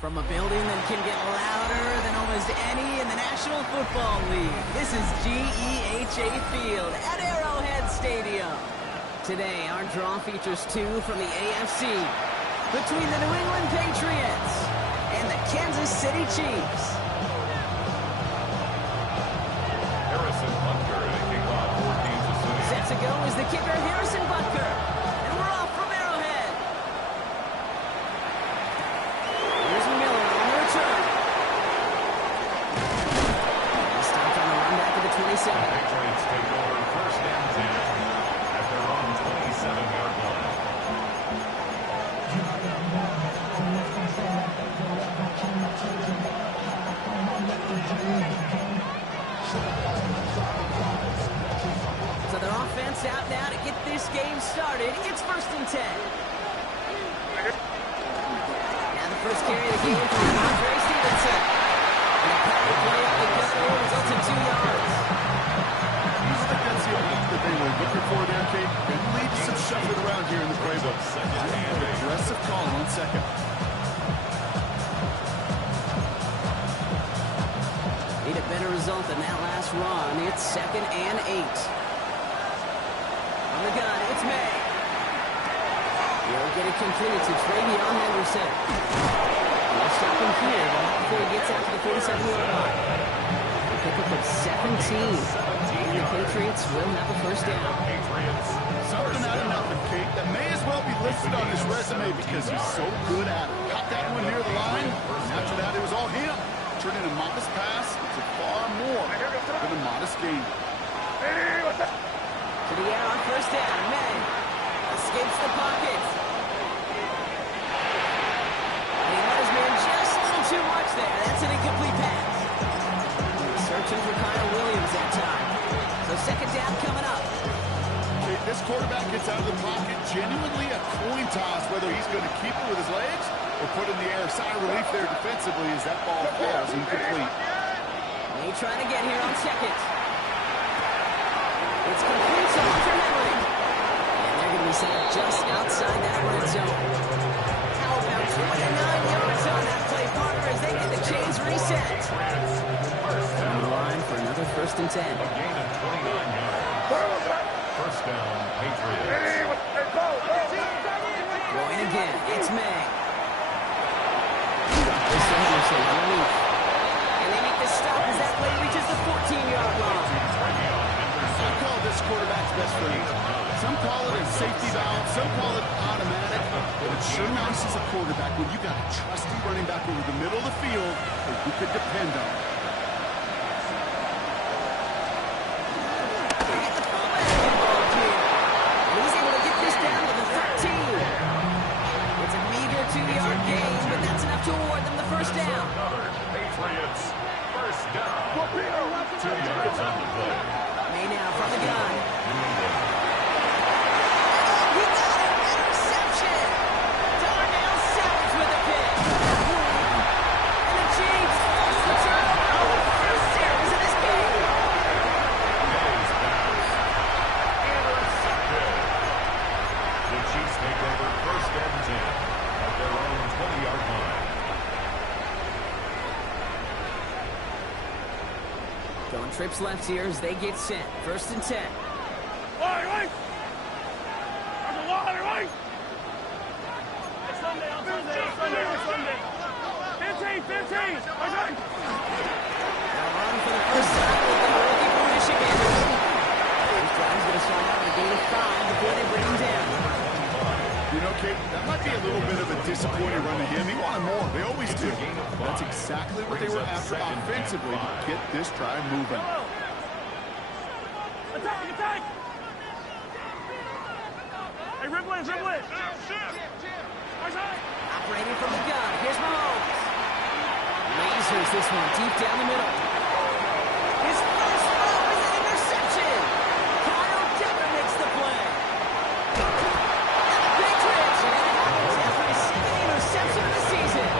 From a building that can get louder than almost any in the National Football League, this is GEHA Field at Arrowhead Stadium. Today, our draw features two from the AFC between the New England Patriots and the Kansas City Chiefs. Harrison Butker to kick off for Kansas City. Set to go is the kicker, Harrison Butker. And we're off from Arrowhead. Here's Miller on the return. He stopped on the run back to the 27. Patriots take over first and 10 at their own 27-yard line. So their offense out now to get this game started. It's first and 10. Now the first carry of the game from Andre Stevenson. And the power play up the gut results in 2 yards. I think that's the only that they were looking for there, Kate. And leave some shuffling around here in the playbook. Aggressive call on second. Need a better result than that last run. It's 2nd and 8. On the gun, it's May. He'll get it complete to Travion Henderson. He'll stop him here before he gets out to the 47-yard line. A pickup of 17. And the Patriots will have a first down. Something out of nothing, Kate, that may as well be listed on his resume because he's so good at it. Caught that one near the line, and after that it was all him. Turning a modest pass to far more than a modest gain. To the air on first down. May escapes the pocket. And he let his man just a little too much there. That's an incomplete pass. Searching for Kyle Williams that time. So second down coming up. Kate, this quarterback gets out of the pocket, genuinely a coin toss whether he's going to keep it with his legs or put in the air. Sigh of relief there defensively as that ball falls incomplete. May trying to get here on second. It's complete to Hunter Henry. And they're going to be set up just outside that red zone. How about 29 yards on that play, partner, as they get the chains reset. On the line for another first and 10. A gain of 29 yards. First down, Patriots. Going again, it's May. This Henderson underneath. And they make the stop as that play reaches the 14-yard line. I call this quarterback's best friend. Some call it a safety valve, some call it automatic, but it's sure nice as a quarterback when you got a trusty running back over the middle of the field that you could depend on. Get the fullback involved here. And he's able to get this down to the 13. It's a meager 2-yard gain, but that's enough to award them the first down. Patriots, first down. 2 yards on the play. May now from the gun. He got it! Interception! Darnell Savage with a pick. And the Chiefs force the turnover on the first series of this game. May's pass. Intercepted. The Chiefs take over first and 10 at their own 20-yard line. Going trips left here as they get sent. First and 10. Now run for the first time with the rookie from Michigan. This drive's going to start out with a gain of 5 before they bring him down. You know, Kate, that might be a little bit of a disappointing run to him. He wanted more. They always do. That's exactly what they were after offensively to get this drive moving. Attack! Hey, dribble it! Operating from the gun. Here's Mahomes. Lasers this one deep down the middle. His first throw is an interception. Kyle Dipper makes the play. And the Patriots are going to have his second interception of the season.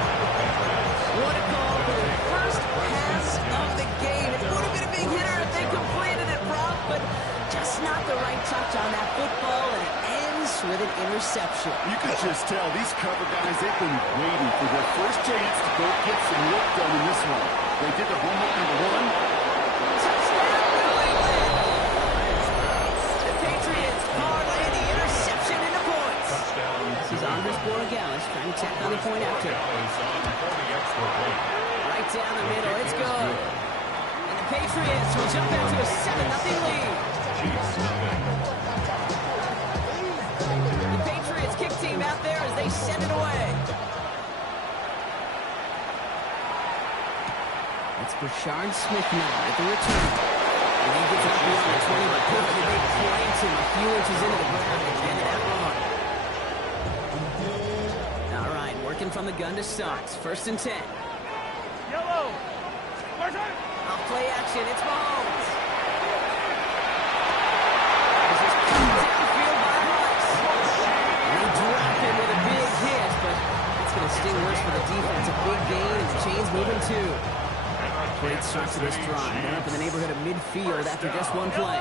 What a call for the first pass of the game. It would have been a big hitter if they completed it, Brock, but just not the right touch on that football, and it ends with an interception. You could just tell these cover guys, they've been waiting for their first first chance to go get some work done in this one. They did their homework number one. Touchdown, New England! The Patriots parlay the interception into points. This is Andres Borregales trying to tack on the point after. Right down the middle, it's good. And the Patriots will jump out to a 7-0 lead. The Patriots kick team out there as they send it away. It's Brashard Smith now at the return. And he gets up beyond the 20, but quickly they plant him a few inches into the ground and get it out long. All right, working from the gun to start. First and 10. Yellow. Off play action, it's Mahomes. This is pulled downfield by Rice. And they drop him with a big hit, but it's going to sting worse for the defense. A big gain, and the chain's moving too. Great start to this drive. They're up in the neighborhood of midfield after just one play.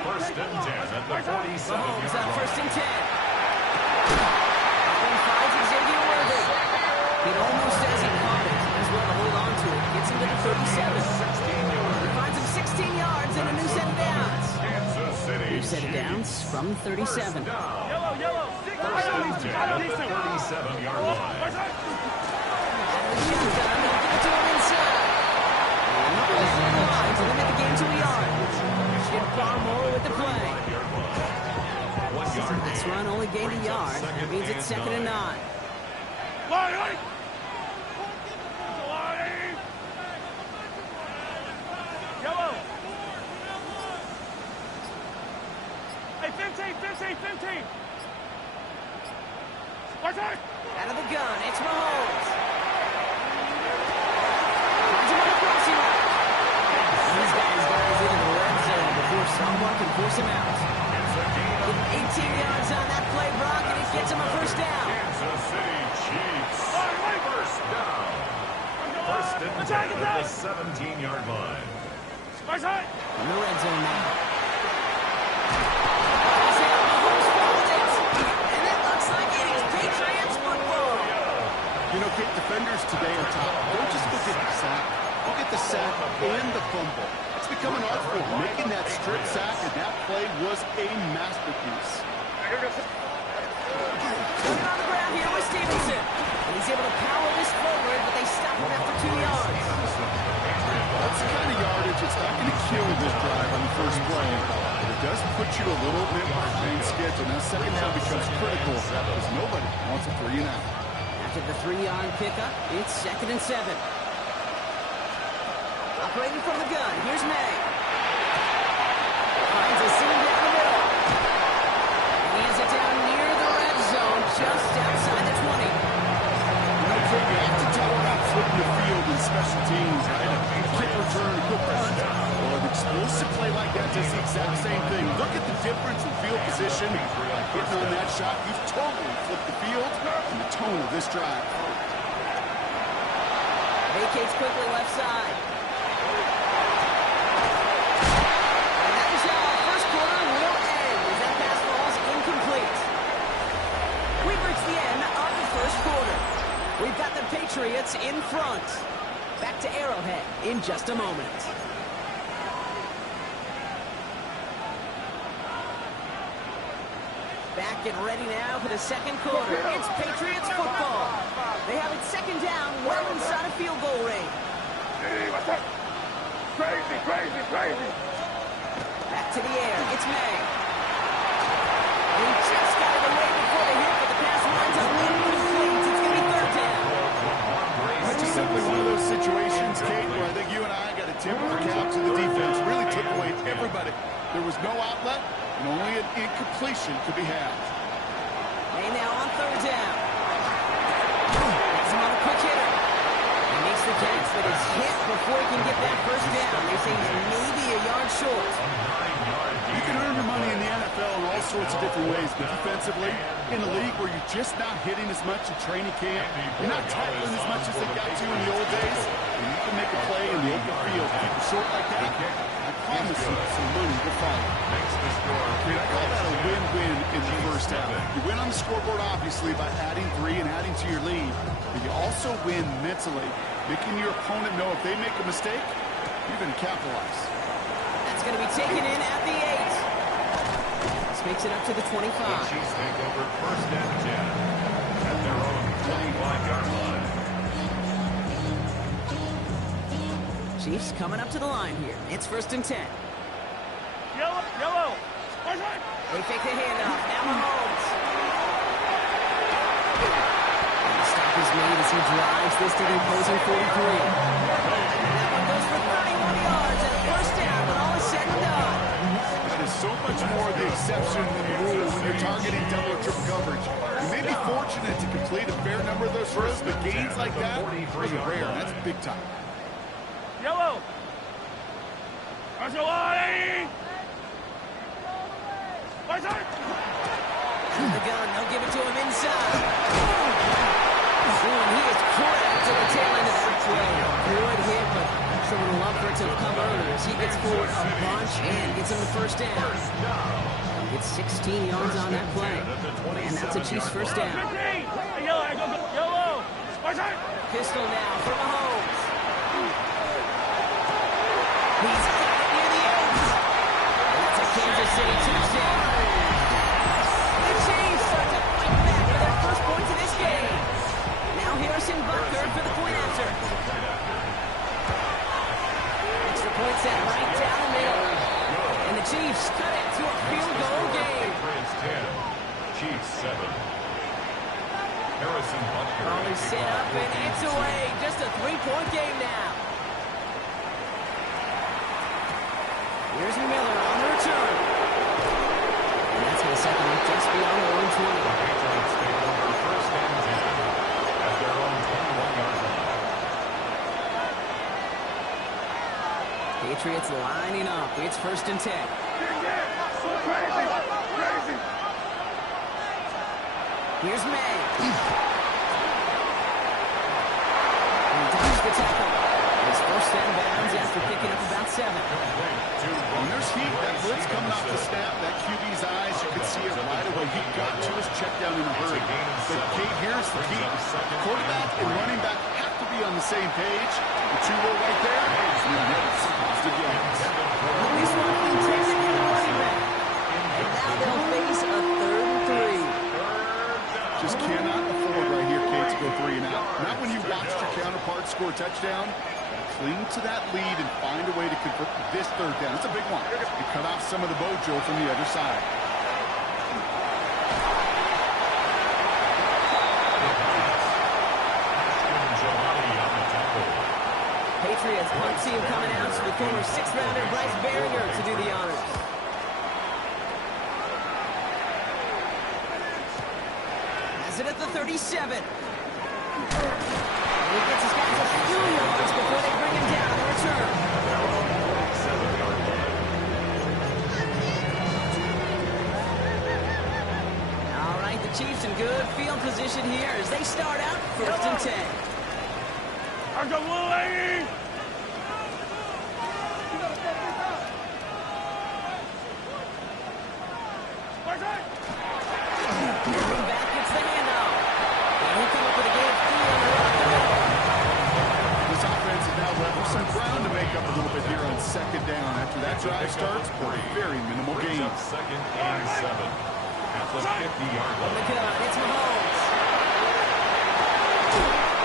First and 10 at the 47-yard Mahomes on line. first and 10. And finds Xavier Worthy. It almost as he caught it. He's well to hold on to it. Gets him to the 37. He finds him 16 yards and a new set of downs. Kansas City New set of downs from 37. Yellow. First and 10 at the 37-yard line. Shotgun, they'll give it to him inside. To limit the game to a yard. Skip Barmore with the play. This run only gained a yard. That means it's 2nd and 9. Yellow. Hey, 15. Out of the gun, it's Mahomes. Finds him on the crossing route. These guys into the red zone before someone can force him out. 18 yards on that play, Brock, and it gets him a first down. Kansas City Chiefs. First down. First and 10 at the 17-yard line. In the red zone now. Mahomes followed it. And it looks like it is Patriots football. You know, Kate, defenders today are top. Don't just look at the sack. Look at the sack and the fumble. It's become an art form. Making that strip sack, and that play was a masterpiece. Looking on the ground here with Stevenson. And he's able to power this forward, but they stop him after 2 yards. That's the kind of yardage. It's not going to kill this drive on the first play, but it does put you a little bit behind schedule. Now, second down becomes critical because nobody wants a 3 and out. After the 3-yard pickup, it's 2nd and 7. Operating from the gun, here's May. Finds a seam down the middle. And he has it down near the red zone, just outside the 20. You know, Kate, you have to talk about flipping the field in special teams, right? A kick return, a quick punt, or an explosive play like that does the exact same thing. Look at the difference in field position. By hitting on that shot, you've totally flipped the field and the tone of this drive. Vacates quickly left side. And that is how our first quarter will end as that pass falls incomplete. We've reached the end of the first quarter. We've got the Patriots in front. Back to Arrowhead in just a moment. Back and ready now for the second quarter. It's Patriots football. They have it 2nd down, well inside a field goal range. Crazy. Back to the air. It's May. He just got it away before the hit, but the pass lines up incomplete. It's going to be 3rd down. It's just simply one of those situations, Kate, where I think you and I got to tip our cap to the defense. Really took away everybody. There was no outlet, and only an incompletion could be had. May now on 3rd down. Makes him on a quick hitter. He makes the catch, but is hit before he can get that first down. They say he's maybe a yard short. You can earn your money in the NFL in all sorts of different ways, but defensively, in a league where you're just not hitting as much in training camp, you're not tackling as much as they got to in the old days, and you can make a play in the open field. Keep it short like that, I promise you some money will follow. I call that a win-win in the first half. You win on the scoreboard, obviously, by adding 3 and adding to your lead, but you also also win mentally, making your opponent know if they make a mistake, you're going to capitalize. That's going to be taken in at the 8. This makes it up to the 25. The Chiefs take over first and 10 at their own 25-yard line. Chiefs coming up to the line here. It's first and 10. Yellow, yellow. They fake the handoff. Now Mahomes. And the stop is made as he drives this to the opposing 43. That one goes for 31 yards and a first down when all is said and done. That is so much more the exception than the rule when you're targeting double or triple coverage. You may be fortunate to complete a fair number of those throws, but gains like that, those are rare, and that's big time. Yellow. The gun, they'll give it to him inside. And he is cracked to the tail end of that play. Good hit, but sure would love for it to have come earlier as he gets forward a bunch and gets him the first down. He gets 16 yards on that play. And that's a Chiefs first down. Yellow. Pistol now for Mahomes. He's got it near the end. And that's a Kansas City touchdown. The Chiefs start to fight back for their first points in this game. Now Harrison Butker for the point after. Extra point set right down the middle. And the Chiefs cut it to a field goal game. Chiefs 7. Harrison Butker. Ball is set up and it's away. Just a 3-point game now. Here's Miller on the return. And that's going to set them up just beyond their own 20. The Patriots take over first and 10 at their own 21-yard line. Patriots lining up. It's first and 10. Here's May. He dodged the tackle. His first out of bounds after picking up about 7. When there's heat, that blitz coming off the snap, that QB's eyes, you can see it right away. He got to his check down in a hurry. But Kate, here's the key. Quarterback and running back have to be on the same page. The two were right there. And that's positive yards. This one intended for the running back. And now they'll face a 3rd and 3. Just cannot afford right here, Kate, to go 3 and out. Not when you watched your counterpart score a touchdown. Cling to that lead and find a way to convert this 3rd down. It's a big one. You cut off some of the mojo from the other side. Patriots punt team coming out with former 6th-rounder Bryce Barringer to do the honors. Has it at the 37. And he gets his guys a few yards before they bring him down on the return. All right, the Chiefs in good field position here as they start out first and 10. Moving back gets the handoff. And he'll come up with a gain of 3 on the run up the middle. This offense has now left some ground to make up a little bit here on 2nd down. After that drive starts, for a very minimal gain. 2nd and 7 at the 50-yard On the line. gun, it's Mahomes.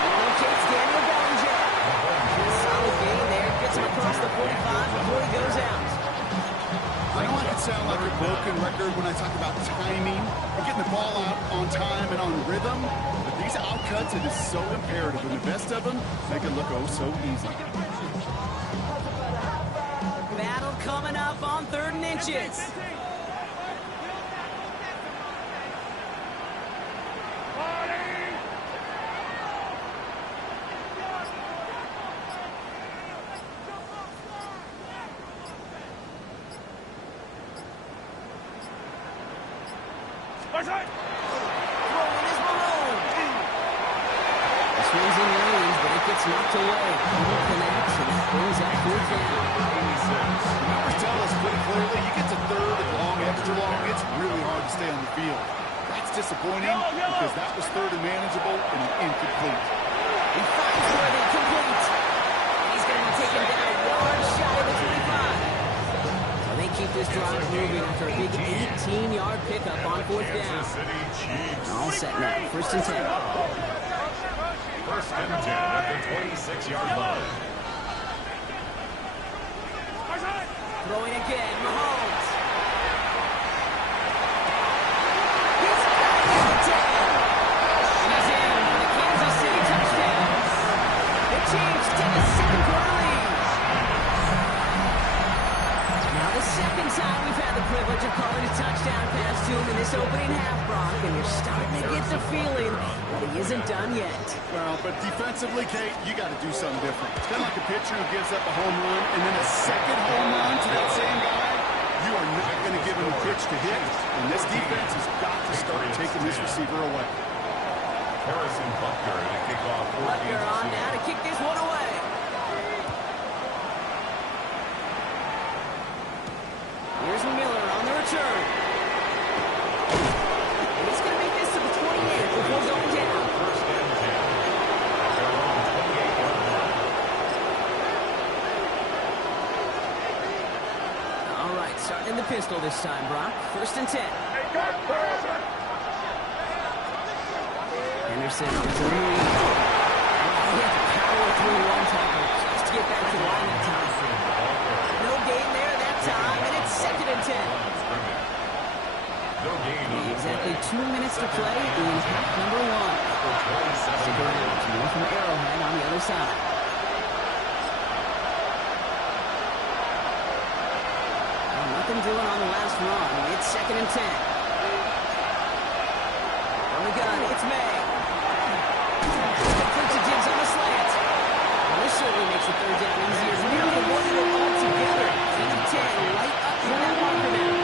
Locates Daniel Bellinger. Solid gain there. Gets him across the 45 before he goes out. I know I can sound like a broken record when I talk about timing and getting the ball out on time and on rhythm, but these outcuts, it is so imperative, and the best of them make it look oh so easy. Battle coming up on 3rd and inches. Throwing is Mahomes. The swings in range, but it gets knocked away. He connects and brings that 4th down. Numbers tell us pretty clearly, you get to 3rd and long, extra long, it's really hard to stay on the field. That's disappointing because that was 3rd and manageable and an incomplete. fourth down. Kansas City Chiefs. All set now. First and 10. First and 10 at the 26-yard line. Throwing again, Mahomes. Chiefs take a second quarter lead. Now the second time we've had the privilege of calling a touchdown pass to him in this opening half, Brock, and you're starting to get the feeling that he isn't done yet. Well, but defensively, Kate, you got to do something different. It's kind of like a pitcher who gives up a home run and then a second home run to that same guy. You are not going to give him a pitch to hit, and this defense has got to start taking this receiver away. Harrison Butker to kick off. Butker on now to kick this one away. Here's Miller on the return. And he's going to make this to the 28 before going down. First and 10. Their own 28-yard line. All right, starting in the pistol this time, Brock. First and 10. Henderson on his own lead. He had to power through one tackle just to get back to the line that time. No gain there that time, and it's second and 10. No gain on the Exactly play. 2 minutes to play in half number one. Stick around. More from Arrowhead on the other side. Well, nothing doing on the last run. It's second and 10. On the gun, it's May. Complete to Diggs on the slant. Well, this certainly makes the third down easier. Nearly avoided it all together. 10 right up to that marker now.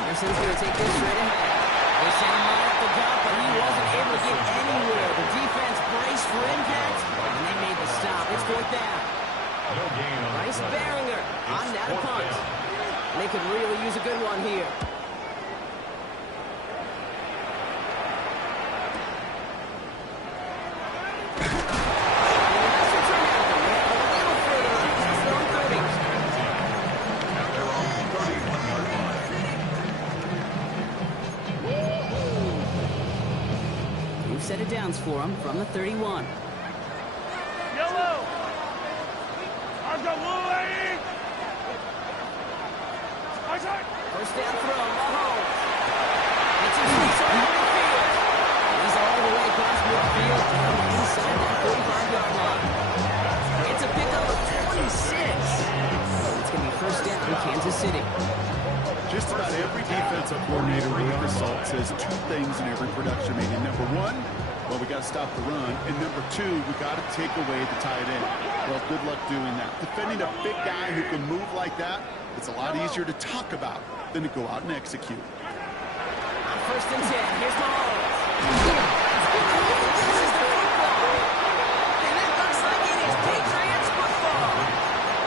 Anderson's going to take this right ahead. They sent him right up the gut, but he wasn't able to get anywhere. The defense braced for impact, and they made the stop. It's fourth down. No gain on Bryce the play. Behringer on It's that fourth punt. down. They could really use a good one here. Set it downs for him from the 31. Yellow. I've got Louie. First down throw, Mahomes. It's his reach on midfield. He's all the way across midfield down inside that 45-yard line. It's a pickup of 26. It's going to be first down, Kansas City. Just about every defensive coordinator with the Salt says two things in every production meeting. Number one, well, we got to stop the run. And number two, we got to take away the tight end. Well, good luck doing that. Defending a big guy who can move like that, it's a lot easier to talk about than to go out and execute. On first and 10, here's Mahomes. This is the football. And it looks like it is Patriots football.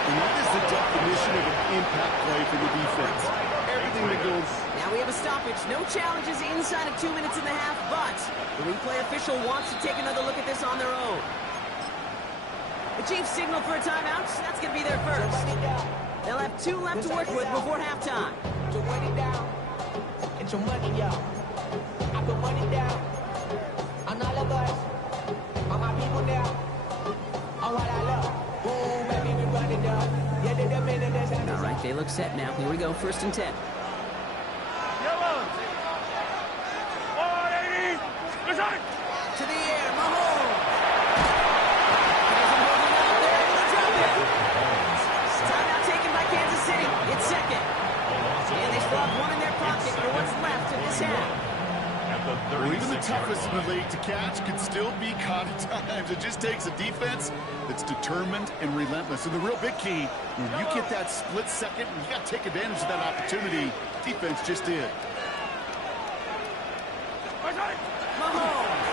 And that is the definition of an impact play for the defense. Everything that goes. Now we have a stoppage. No challenges inside of 2 minutes and a half, but the replay official wants to take another look at this on their own. The Chiefs signal for a timeout, so that's going to be their first. They'll have 2 left to work with before halftime. To run it down, get your money, y'all. I put money down on all of us, on my people now, on what I love. Boom, baby, we run it down. Yeah, the minute that's happening. All right, they look set now. Here we go, first and 10. Yellow. 180. To the air, Mahomes. There's a moving out there, able to drop it. Timeout taken by Kansas City. It's second. And they still have one in their pocket for what's left in this half. Well, even the toughest in the league to catch can still be caught at times. It just takes a defense that's determined and relentless. And the real big key, when you get that split second, you got to take advantage of that opportunity. Defense just did. Mahomes.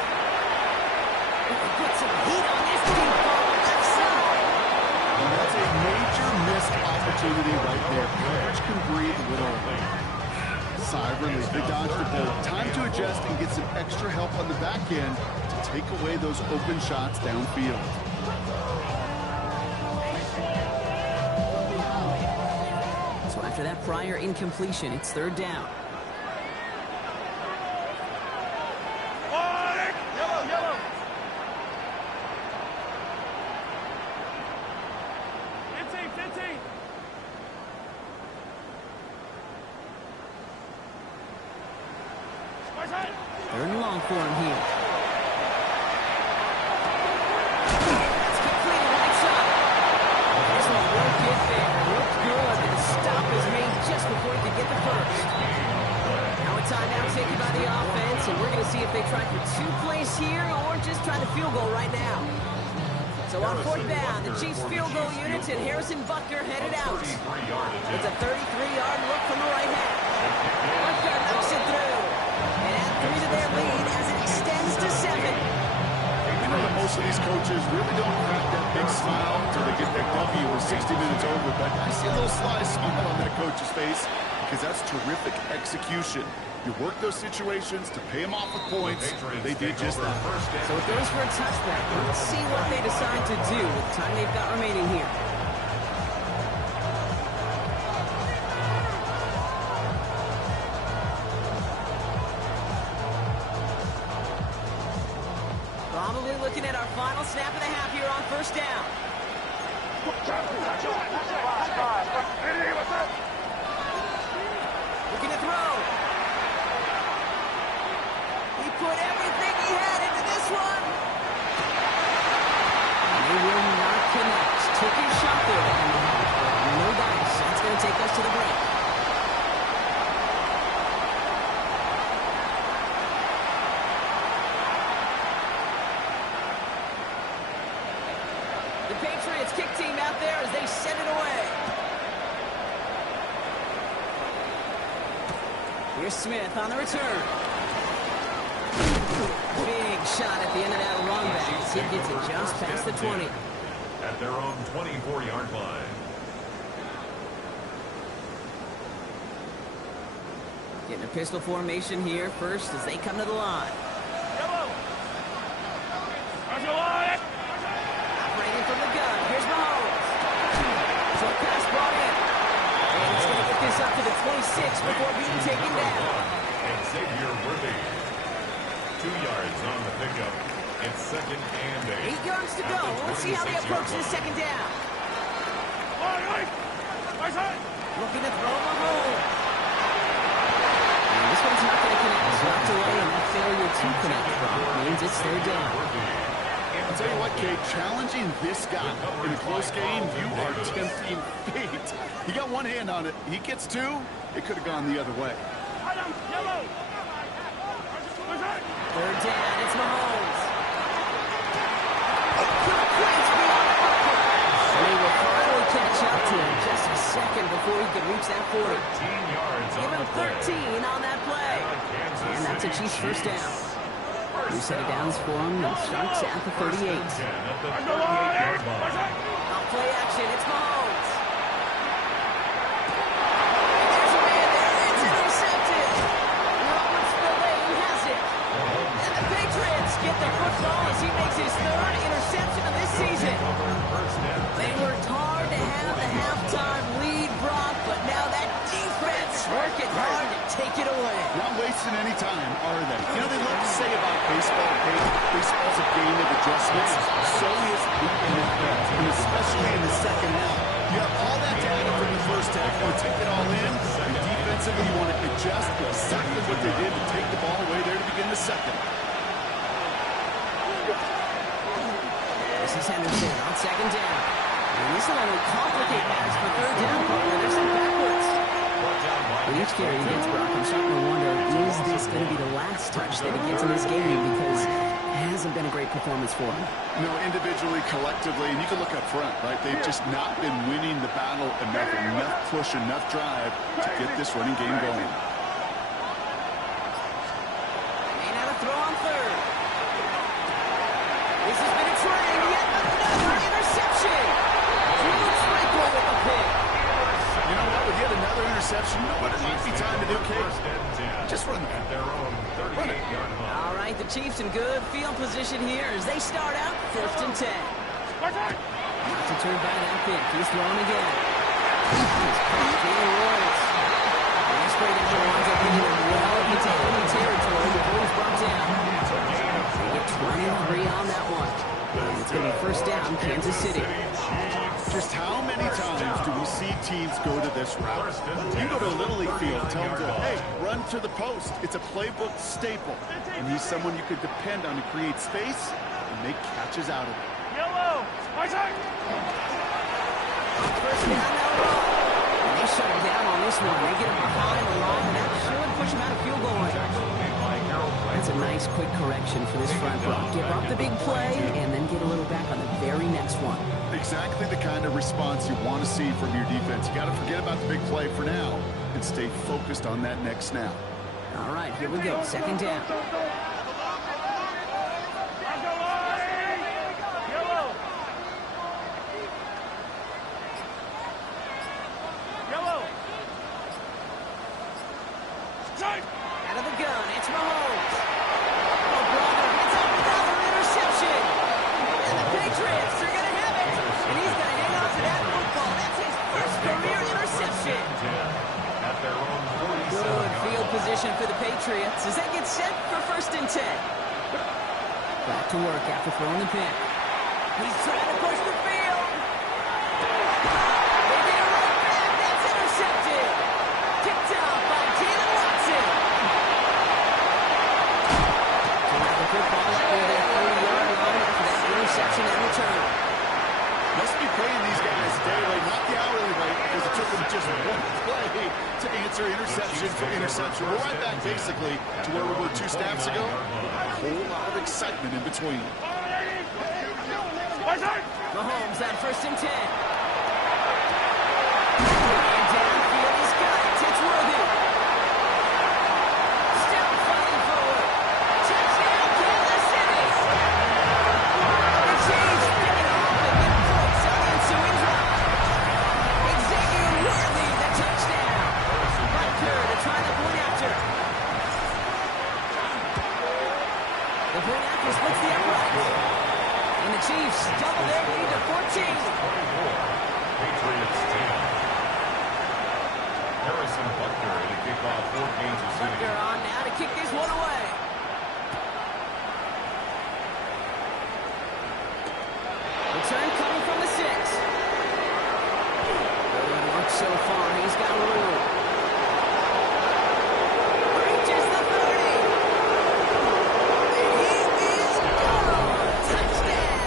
Put some heat on this deep ball left side. And that's a major missed opportunity right there. Coverage can breathe a little. Sigh of relief. They dodged the bullet. Time to adjust and get some extra help on the back end to take away those open shots downfield. after that prior incompletion. It's third down. Yellow, yellow. 15. Third and long for him here. It's completed right side. This one won't get there. Looked good, and the stop is made just before he could get the first. Now a timeout taken by the offense, and we're going to see if they try for 2 plays here or just try the field goal right now. So on fourth down, the Chiefs field goal units and Harrison Butker headed out. It's a 33-yard look from the right half. Butker knocks it through. And add 3 to their lead as it extends to 7. You know that most of these coaches really don't crack that big smile until they get their W with 60 minutes over, but I see a little sly smile on that coach's face because that's terrific execution. You work those situations to pay them off with points. They did just that. So it goes for a touchback. Let's see what they decide to do with the time they've got remaining here. Probably looking at our final snap of the half here on first down. Looking to throw. He put everything he had into this one. And they will not connect. Took his shot there. No dice. That's going to take us to the break. The Patriots kick team out there as they send it away. Here's Smith on the return. Big shot at the end of that run back as he gets it just past the 20. At their own 24-yard line. Getting a pistol formation here first as they come to the line. Yellow. Line. Operating from the gun. Here's Mahomes. Short pass brought in. And he's going to get this up to the 26 before being taken down. And Xavier Worthy. 2 yards on the pickup. It's 2nd and 8. 8 yards to go. Let's see how they approach this second down. Looking to throw Mahomes. And this one's not going to connect. Swept away, and that failure to connect means it's third down. I'll tell you what, Kate, challenging this guy in a close game, you are tempting fate. He got one hand on it. He gets 2. It could have gone the other way. Yellow. Third down, it's Mahomes. Good plays beyond the marker. They will finally catch up to him just a second before he could reach that 40. 13 yards Give on him the play. 13 on that play. And that's a Chiefs first down. New set of downs for him. It starts at the 38. 10 at the 38-yard line. Off play action, it's Mahomes. And there's a man there. It's intercepted. Robert Spillane has it. And the Patriots get the football as he makes his 3rd interception of this season. They worked hard to have the halftime lead, Brock, but now that defense working hard to take it away. Not wasting any time, are they? You know, they love to say about baseball, baseball's a game of adjustments. So is the NFL, and especially in the second half. You have all that data from the first half. You want to take it all in, and defensively you want to adjust exactly what they did to take the ball away there to begin the second. This is Henderson on second down. And this will only complicate matters for third down, where they're sent backwards. With each carry he gets, Brock, I'm starting to wonder, is this going to be the last touch that he gets in this game? Because it hasn't been a great performance for him. No, individually, collectively, and you can look up front, right? They've just not been winning the battle enough push, enough drive to get this running game going. May not a throw on third. This has been a train, yet another interception. Drew Tranquil with the pick. You know what? With yet another interception, you know what it might be time to do, Kate? Just run At their own 38-yard line. All right, the Chiefs in good field position here as they start out 1st and 10. Not to turn by that pick. He's throwing again. He's caught Jalen Royals. afraid that he winds up hitting him well into enemy territory before he's brought down. They get 23 on that one. And it's going to be first down, Kansas City. Just how many times do we see teams go to this route? You go to a Little League field, tell them to, hey, run to the post. It's a playbook staple. And he's someone you could depend on to create space and make catches out of it. Yellow! First down, they'll roll. And they shut him down on this one. They get him behind the line, and that should push him out of field goal range. That's a nice quick correction for this front row. Give up the big play, and then get a little back on the very next one. Exactly the kind of response you want to see from your defense. You got to forget about the big play for now and stay focused on that next snap. All right, here we go. Second down. Out of the gun, it's Mahomes. Oh, brother, it's up without an interception. And the Patriots are going to have it. And he's going to hang on to that football. That's his first career interception. Good field position for the Patriots as they get set for 1st and 10. Back to work after throwing the pick. He's trying to push the field. They get it right back. That's intercepted. Kicked out by Jalen Watson. The football up near their 30-yard line after that interception and return. Must be paying these guys daily, not the hourly rate, because it took them just one play to answer interception for interception. We're right back basically to where we were 2 snaps ago. A whole lot of excitement in between. Mahomes on 1st and 10. And downfield, he's got it. It's Worthy. Still fighting forward. Touchdown, Kansas City. The Chiefs pick it off and get points on the ensuing drive. Xavier Worthy, the touchdown. Butker to try the point after. The point after splits the upright. And the Chiefs double their lead to 14. Patriots 10. Harrison Butker to kick off for Kansas City. Butker on now to kick this one away. Return coming from the 6. Good work so far. He's got room. Reaches the 30. And he is gone. Touchdown.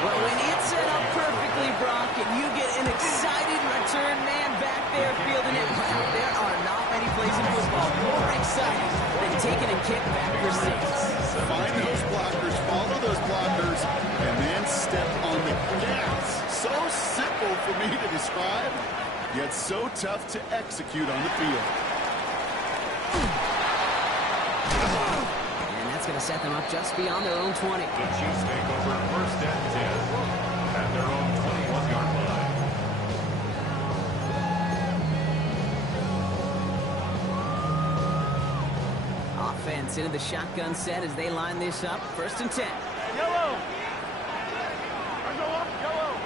Well, when it's set up perfectly, Brock, and you get an excited return man back there fielding it, well, there are not many plays in football more exciting than taking a kick back for 6. Find those blockers, follow those blockers, and then step on the gas. So simple for me to describe, yet so tough to execute on the field. And that's going to set them up just beyond their own 20. The Chiefs take over 1st and 10 at their own 21-yard line. Offense into the shotgun set as they line this up. 1st and 10. Yellow! Yellow! Yellow!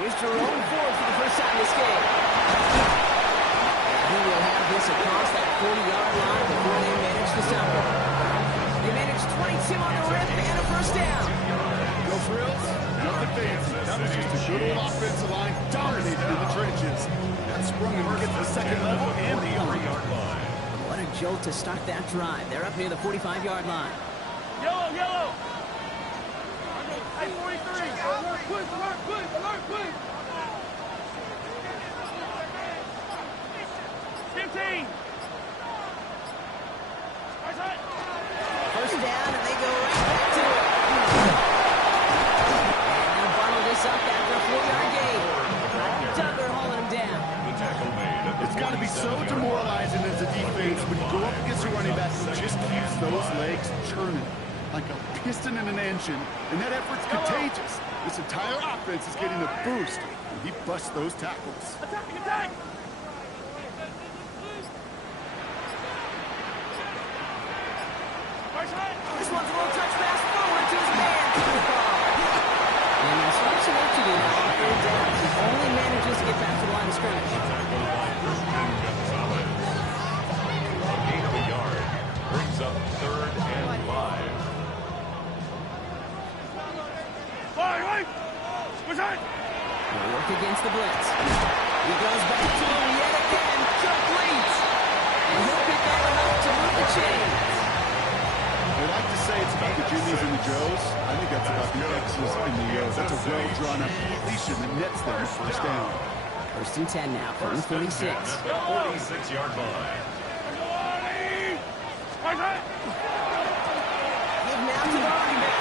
Here's Jerome Ford for the first time this game. And he will have this across that 40-yard line before they manage to stop him. They managed 22 on the rip and a 1st down. Go Frills, nothing fancy. That was just a good old offensive line dominated in the trenches. That sprung him to get to the 2nd level and beyond. What a jolt to start that drive. They're up near the 45-yard line. Yellow! Hey, 43! Alert, 15! First down, and they go right back to it. And they'll bundle this up after a 4-yard gain. Duggar hauling him down. It's got to be so demoralizing as a defense when you go up against a running back who just keeps those legs churning like a piston in an engine, and that effort's contagious. This entire offense is getting a boost when he busts those tackles. Attack! This one's a little touch pass forward to his man. And there's still some work to do now on third down. He only manages to get back to the line of scrimmage. A gain of a yard brings up 3rd and 5. He'll work against the blitz. He goes back to him yet again. Complete. And he'll pick up enough to move the chains. They like to say it's about the Jimmies and the Joes. I think that's about the X's and the O's. That's a well-drawn-up completion that nets them first down. 1st and 10 now from the 46. At the 46-yard line. Give now to the running back.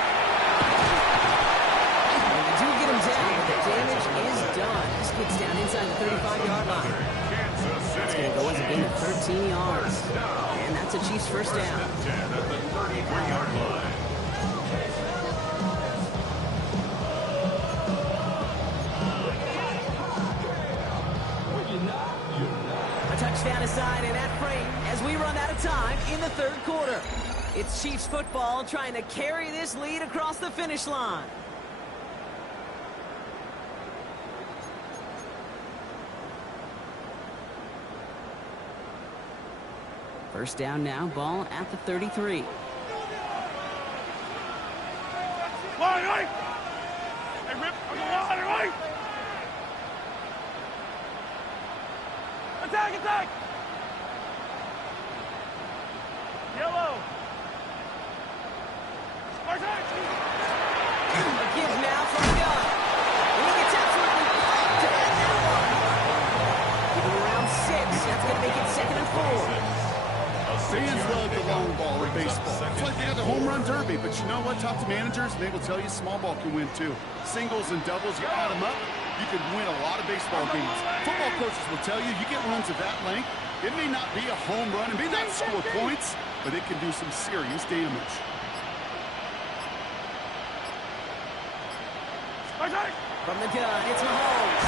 And they do get him down, but the damage is done. This kid's down inside the 35-yard line. It's going to go as a gain of 13 yards. And that's a Chiefs first down. 10 at the 33-yard line. A touchdown aside in that frame as we run out of time in the 3rd quarter. It's Chiefs football trying to carry this lead across the finish line. First down now, ball at the 33. Attack! Yellow! A give now from Gunn. And he gets absolutely pumped to end that one. Give him around 6. That's going to make it 2nd and 4. Fans love the long ball in baseball. It's like they got the home run derby, but you know what? Talk to managers, and they will tell you small ball can win too. Singles and doubles, you add them up, you can win a lot of baseball games. Football coaches will tell you, you get runs of that length, it may not be a home run, it may not score points, but it can do some serious damage. From the gun, it's Mahomes.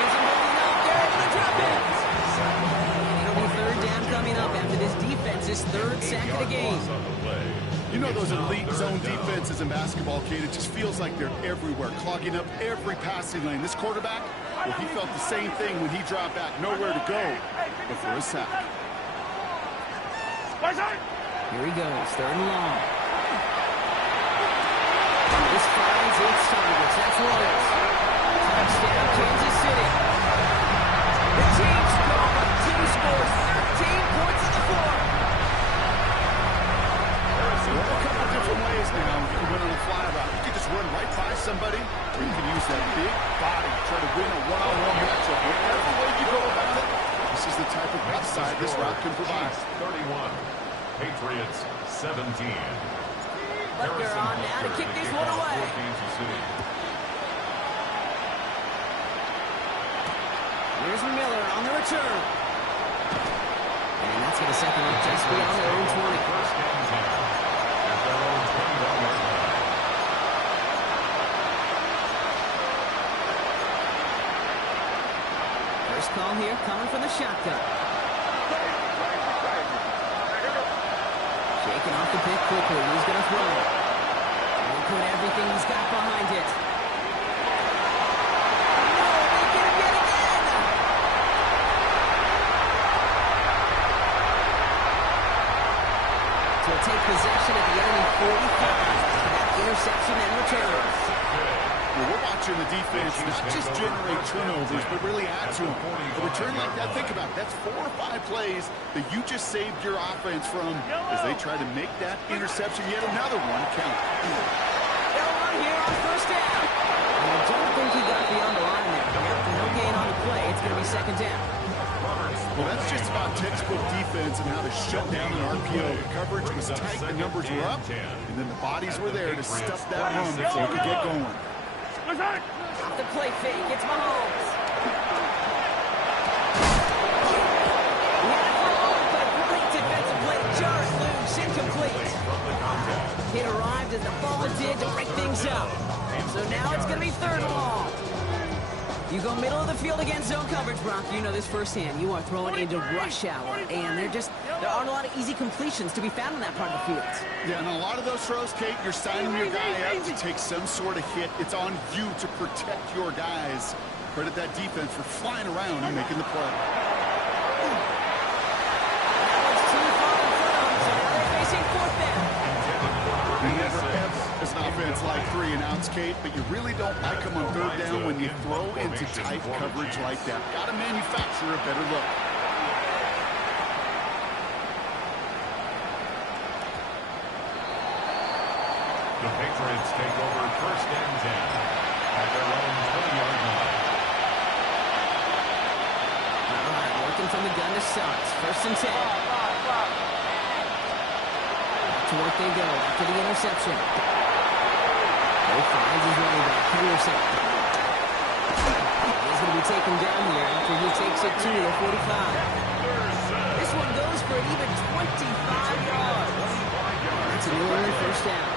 Isn't moving up, they're able to drop it. And it'll be 3rd down coming up after this defense's 3rd sack of the game. You know those elite zone defenses in basketball, Kate, it just feels like they're everywhere, clogging up every passing lane. This quarterback, well, he felt the same thing when he dropped back, nowhere to go but for a sack. Here he goes, 3rd and long. This finds its targets. That's Royals. Touchdown, Kansas City. The Chiefs go up 2 scores, 13 points on the floor. There are a couple different ways now you can win on a fly route. You can just run right by somebody, or you can use that big body, try to win a one-on-one matchup. Whatever way you go about it, this is the type of upside this route can provide. 31. Patriots 17. Butker on now to kick this one away. Here's Miller on the return. And that's going to set them up just beyond their own 20. First and 10 at their own 21-yard line. First call here coming from the shotgun. Shaking off the pick quickly. He's going to throw it. And put everything he's got behind it. No, they get him yet again. So he'll take possession at the enemy 45. That interception and return. Well, we're watching the defense not just generate turnovers, but really add to them. A return like that, think about it, that's 4 or 5 plays that you just saved your offense from as they try to make that interception, yet another one, count. They'll run here on 1st down. And I don't think he got beyond the line there. After no gain on the play, it's going to be 2nd down. Well, that's just about textbook defense and how to shut down an RPO. The coverage was tight, the numbers were up, and then the bodies were there to stuff that run before it could get going. Off the play fake, it's Mahomes. He had it for all, but a great defensive play. Jarrett loose, incomplete. It arrived as the ball did to break things up. So now it's going to be 3rd and long. You go middle of the field against zone coverage, Brock. You know this firsthand. You are throwing into rush hour, and there aren't a lot of easy completions to be found in that part of the field. Yeah, and a lot of those throws, Kate, you're signing your guy up to take some sort of hit. It's on you to protect your guys. Credit that defense for flying around and making the play. As an offense like 3 and outs, Kate, but you really don't like them on third down when you throw into tight coverage like that. Got to manufacture a better look. The Patriots take over first and 10 at their own 20-yard line. All right, working from the gun to Suggs. First and 10. To work they go after the interception. Finds his running back, Henderson. He's going to be taken down here after he takes it to the 45. This one goes for an even 25 yards. It's a New England first down.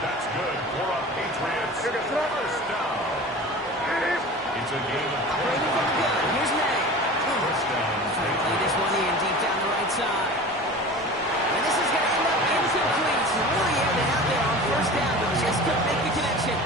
That's good for a Patriots first down. It's a game of Operating from the gun, here's May. first down. Trying to play this one in deep down the right side. And this is going to end up incomplete. Really had it out there on first down, but just couldn't make the connection.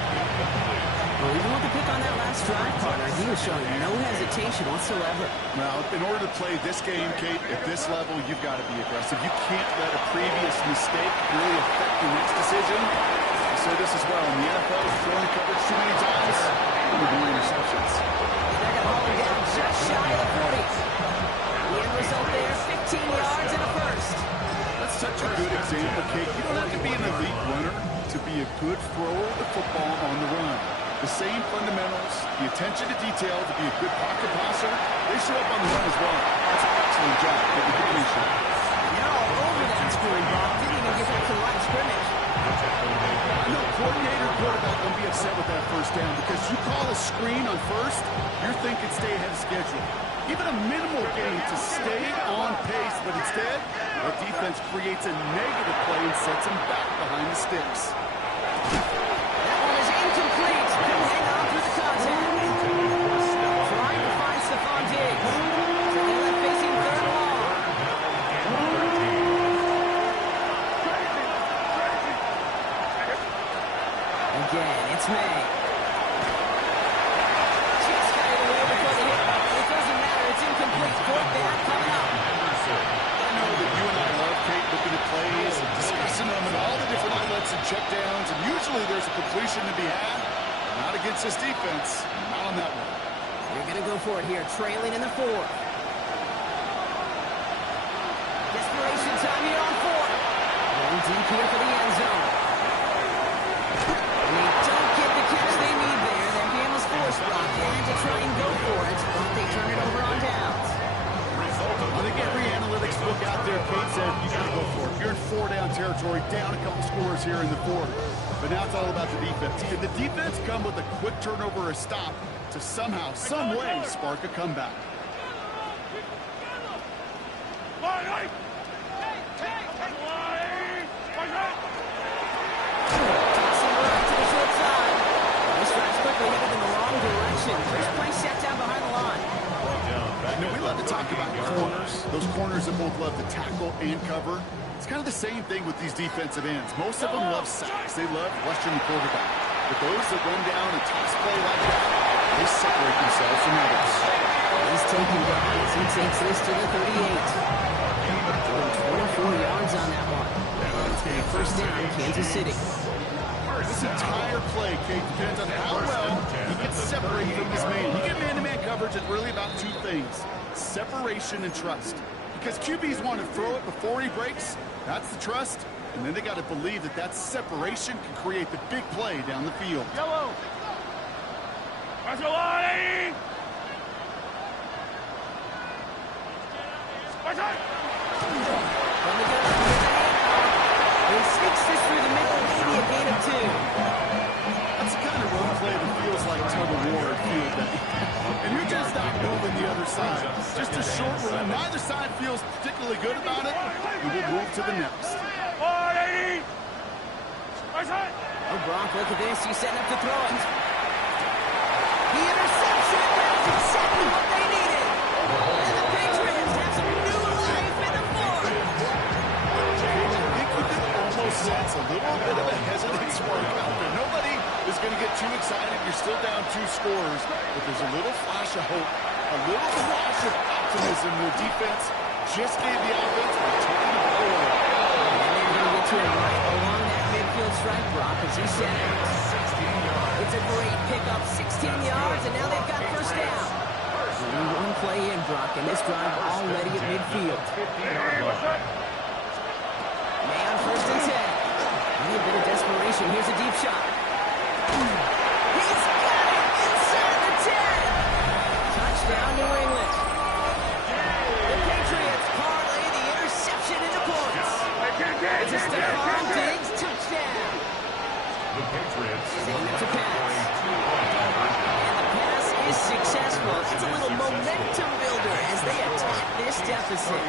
Well, even with the pick on that last drive, partner, he was showing no hesitation whatsoever. Well, in order to play this game, Kate, at this level, you've got to be aggressive. You can't let a previous mistake really affect the next decision. I say this as well. In the NFL, throwing coverage too many times, you're doing interceptions. They're going to haul him down just shy of the 40. The end result there, 15 yards and a first. That's such a good example, Kate. You don't have to be an elite runner to be a good thrower of the football on the run. The same fundamentals, the attention to detail to be a good pocket passer, they show up on the run as well. That's an excellent job for the completion. Now all over that screen, Bob. Didn't even get back to the line of scrimmage. No coordinator, quarterback won't be upset with that first down because you call a screen on first, you're thinking stay ahead of schedule. Even a minimal gain to stay on pace, but instead, that defense creates a negative play and sets them back behind the sticks. That one is incomplete. Couldn't hang on through the contact. Trying to find Stephon Diggs. So they left facing third and long. Again, it's May. Just got it away before the hit. It doesn't matter. It's incomplete. Fourth down coming up. I know that you and I love, Kate, looking at plays and discussing them and all the different outlets and checkdowns, and usually there's a completion to be had. Not against this defense. Not on that one. They're going to go for it here, trailing in the fourth. Desperation time here on fourth. Going deep here for the end zone. And they don't get the catch they need there. Their hand was forced, Brock, and to try and go for it, but they turn it over on downs. I think every analytics book out there, Kate said, you got to go for it. You're in 4-down territory, down a couple scores here in the fourth. But now it's all about the defense. Can the defense come with a quick turnover or a stop to somehow, some way, spark a comeback? Tossing right to the short side. This drive's quickly headed in the wrong direction. First play set down behind the line. You know, we love to talk about corners. Those corners that both love to tackle and cover. It's kind of the same thing with these defensive ends. Most of them love sacks. They love rushing the quarterback. But those that run down and toss play like that, they separate themselves from others. He's taken down as he takes this to the 38. 24 yards on that one. First down, Kansas City. This entire play, Kate, depends on how well he gets separated from his man. You get man-to-man coverage, it's really about two things: separation and trust. Because QBs want to throw it before he breaks. That's the trust. And then they got to believe that that separation can create the big play down the field. Yellow. Maserati. From the gun, he sneaks this through the middle, maybe a gain of 2. That's the kind of run play that feels like tug of war at field day. And you're just not moving the other side. Just a short run. Neither side feels particularly good about it. We will move to the next. Oh, Brock, look at this. He's setting up to throw it. He intercepts it. exactly what they needed. And the Patriots have some new life in the fourth. I think you can almost sense a little bit of a hesitant spark out there. Nobody is going to get too excited. You're still down 2 scores, but there's a little flash of hope, a little flash of optimism. The defense just gave the offense by taking the ball away. And they're going to get to him right along that midfield stripe, Brock, as he set out. It's a great pickup, 16 yards, and now they've got first down. Only one play in, Brock, and this drive already at midfield. May on first and 10. Maybe a bit of desperation. Here's a deep shot. He's got it inside the 10. Touchdown, New England. The Patriots parlay the interception into points. It's a Stephon Diggs touchdown. The Patriots It's a pass. And the pass is successful. It's a little momentum builder as they attack this deficit.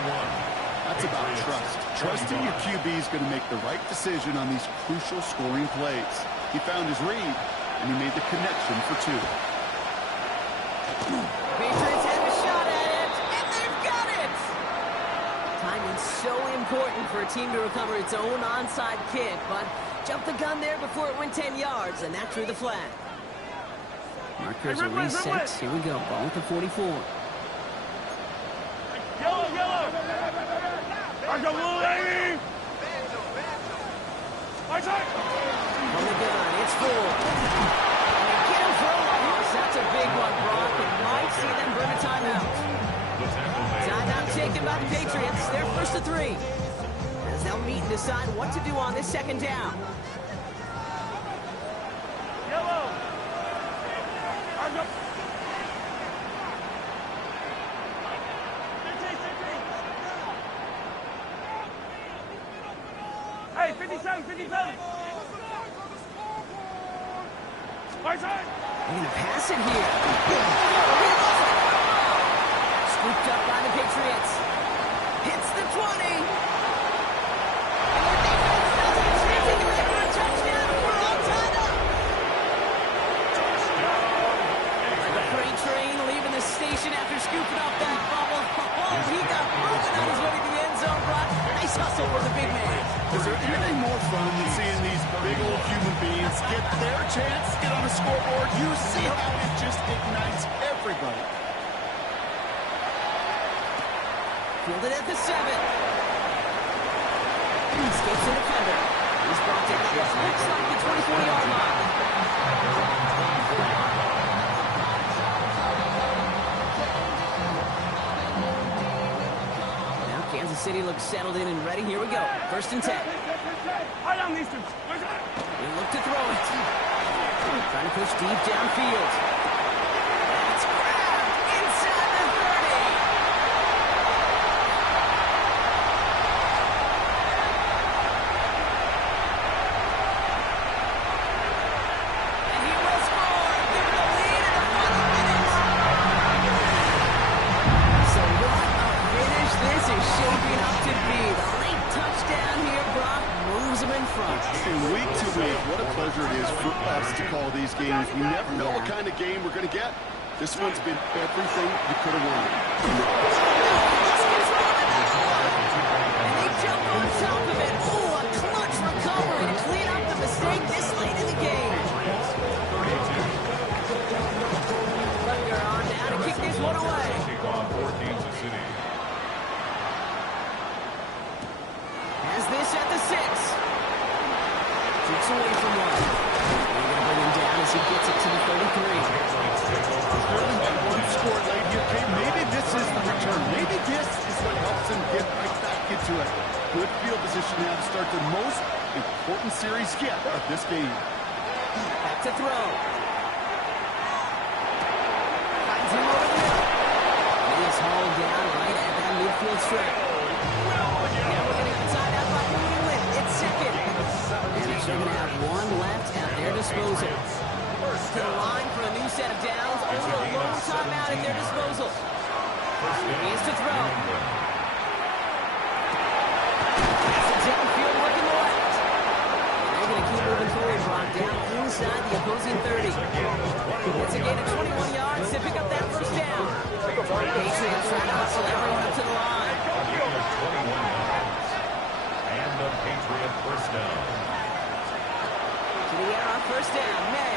That's about trust. Trusting your QB is going to make the right decision on these crucial scoring plays. He found his read, and he made the connection for 2. Patriots have a shot at it, and they've got it! Timing's so important for a team to recover its own onside kick, but jumped the gun there before it went 10 yards, and that drew the flag. Markers are reset. Here we go. Ball at the 44. Yellow, yellow. I got blue, baby. My side. From the gun, it's 4. And they get him for a loss. That's a big one, Brock. It might see them burn a timeout. Timeout taken by the Patriots. They're first to 3. As they'll meet and decide what to do on this second down. Yellow. I got. Hey, 57, 57. My side. They're going to pass it here. Scooped up by the Patriots. Hits the 20. And their defense doesn't take it back for a touchdown. We're all tied up. The freight train leaving the station after scooping up that bubble. Oh, he got moving on his way to the end zone, Brock. Nice hustle for the big man. Is there anything more fun than seeing these big old human beings get their chance, get on the scoreboard? You see how it just ignites everybody. Fielded at the 7. Escapes the defender. He's brought down at what looks like the 24-yard line. Now Kansas City looks settled in and ready. Here we go. First and 10. I don't need to. They look to throw it. Trying to push deep downfield. That's grabbed inside the 30. And he will score. Give it a lead in the final minutes. So what a finish this is shaping up to be. The late touchdown here, Brock, moves him in front. And week to week, what a pleasure it is for us to call these games. We never know what kind of game we're going to get. This one's been everything you could have wanted. And they jump on top of it. Oh, a clutch recovery to clean up the mistake this late in the game. Butker on now to kick this one away. Kick off for Kansas City. Has this at the 6. Takes away from 1. They're going to bring him down as he gets it to the 33. Sterling by 1 score late here, Kate. Maybe this is the return. Maybe this is what helps him get right back into it. Good field position now to start the most important series yet of this game. Back to throw. Finds him over the middle. He is hauled down right at that midfield strip. Now we're going to get tied out by New England. It's second. And they're still going to have 1 left at their disposal. To the line for a new set of downs. Only a lone timeout at their disposal. He is to throw. That's a downfield working the left. And they're going to keep moving forward, Brock, down inside the opposing 30. It's a gain of 21 yards to pick up that first down. Patriots trying to hustle everyone up to the line. And the Patriot first down. To the air on first down, May.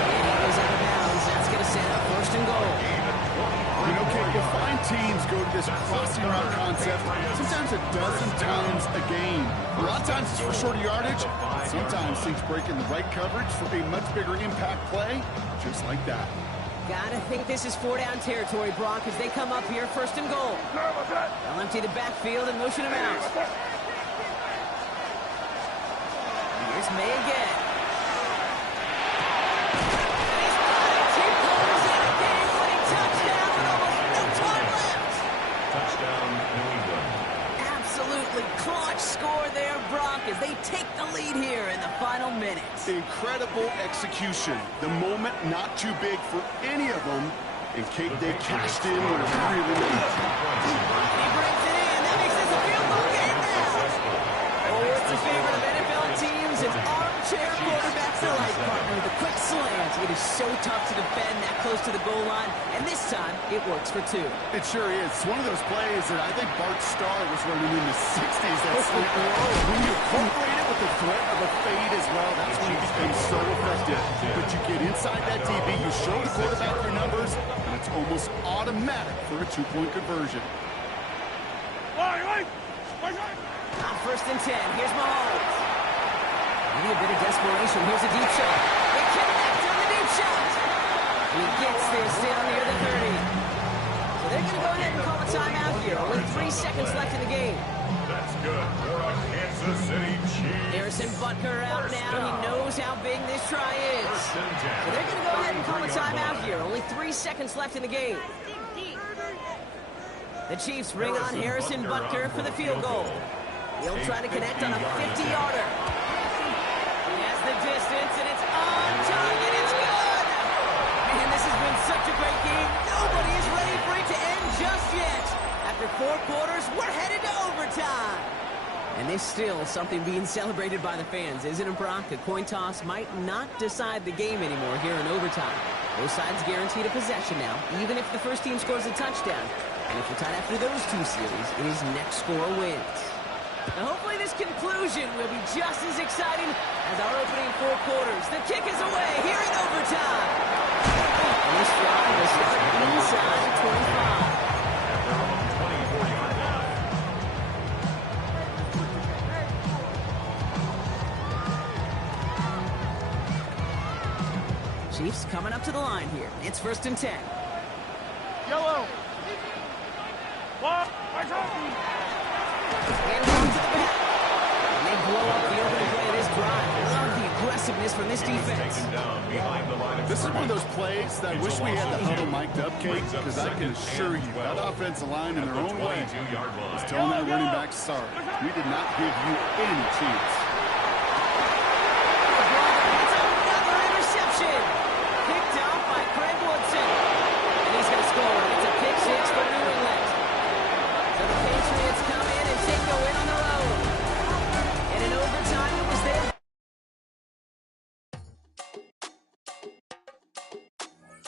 And he goes out of bounds. That's going to set up first and goal. You know, Kate, you'll find teams go to this crossing route concept sometimes a dozen times a game. A lot of times it's for shorter yardage. Sometimes things break in the right coverage for a much bigger impact play, just like that. Gotta think this is 4-down territory, Brock, as they come up here first and goal. They'll empty the backfield and motion him out. Here's May again. And he's got it. He pulls in a game-winning touchdown with almost no time left. Touchdown, New England. Absolutely clutch score there, Brock, as they take the lead here in the final minutes. Incredible execution. The moment not too big for any of them. And Kate, they cashed in when it really needed. He brings it in. That makes this a field goal game now. Oh, it's a favorite of NFL teams and armchair quarterbacks alike, partner. The quick slant. It is so tough to defend that close to the goal line, and this time it works for two. It sure is. It's one of those plays that I think Bart Starr was running in the 60s. That slant. When you incorporate it with the threat of a fade as well, that's when it becomes so effective. But you get inside that DB, you show the quarterback your numbers, and it's almost automatic for a two-point conversion. On first and 10, here's Mahomes. Maybe a bit of desperation. Here's a deep shot. They connect on the deep shot. He gets this down near the 30. So they're going to go ahead and call a timeout here. Only 3 seconds left in the game. That's good for a Kansas City Chiefs. Harrison Butker out now. He knows how big this try is. So they're going to go ahead and call a timeout here. Only 3 seconds left in the game. The Chiefs bring on Harrison Butker for the field goal. He'll try to connect on a 50-yarder. He has the distance, and it's on target. It's good. Man, this has been such a great game. Nobody is ready for it to end just yet. After 4 quarters, we're headed to overtime. And there's still something being celebrated by the fans, isn't it, Brock? A coin toss might not decide the game anymore here in overtime. Both sides guaranteed a possession now, even if the first team scores a touchdown. And if we're tied after those 2 series, it is next score wins. Now hopefully this conclusion will be just as exciting as our opening 4 quarters. The kick is away here in overtime. And this drive will start inside the 25. Chiefs coming up to the line here. It's first and 10. Yellow. And to the back. And they blow up the opening play of this drive. Love the aggressiveness from this defense. This is one of those plays that I wish we had the huddle mic'd up, Kate, because I can assure you that offensive line in their own way is telling that running back, sorry, we did not give you any chance.